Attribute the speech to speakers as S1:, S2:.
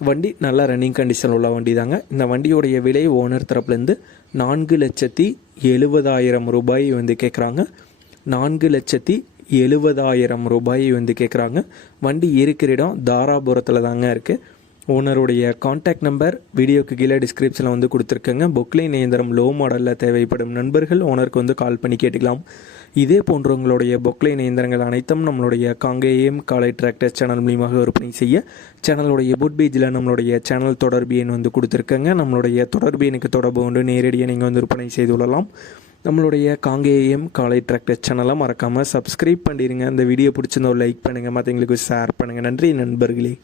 S1: வண்டி நல்ல running condition உள்ள வண்டி தாங்க இந்த வண்டியோடைய விலை ஓனர் தரப்புலேருந்து நான்கு லட்சத்தி எழுபதாயிரம் ரூபாய் வந்து கேட்குறாங்க நான்கு லட்சத்தி எழுபதாயிரம் ரூபாய் வந்து கேட்குறாங்க வண்டி இருக்கிற இடம் தாராபுரத்தில் தாங்க இருக்குது ஓனருடைய காண்டாக்ட் நம்பர் வீடியோக்கு கீழே டிஸ்கிரிப்ஷனில் வந்து கொடுத்துருக்கேங்க. பொக்லைன் இயந்திரம் லோ மாடலில் தேவைப்படும் நண்பர்கள் ஓனருக்கு வந்து கால் பண்ணி கேட்டுக்கலாம். இதே போன்ற உங்களுடைய பொக்லைன் இயந்திரங்கள் அனைத்தும் நம்மளுடைய காங்கேயம் காலை டிராக்டர் சேனல் மூலியமாக விற்பனை செய்ய சேனலுடைய புட் பேஜில் நம்மளுடைய சேனல் தொடர்பு எண் வந்து கொடுத்துருக்கேங்க. நம்மளுடைய தொடர்பு எனக்கு தொடர்பு கொண்டு நேரடியாக நீங்கள் வந்து விற்பனை செய்து கொள்ளலாம். நம்மளுடைய காங்கேயம் காலை டிராக்டர் சேனலை மறக்காமல் சப்ஸ்கிரைப் பண்ணிடுங்க அந்த வீடியோ பிடிச்சிருந்தோம் ஒரு லைக் பண்ணுங்கள் மற்றவங்களுக்கு ஷேர் பண்ணுங்கள் நன்றி நண்பர்களே.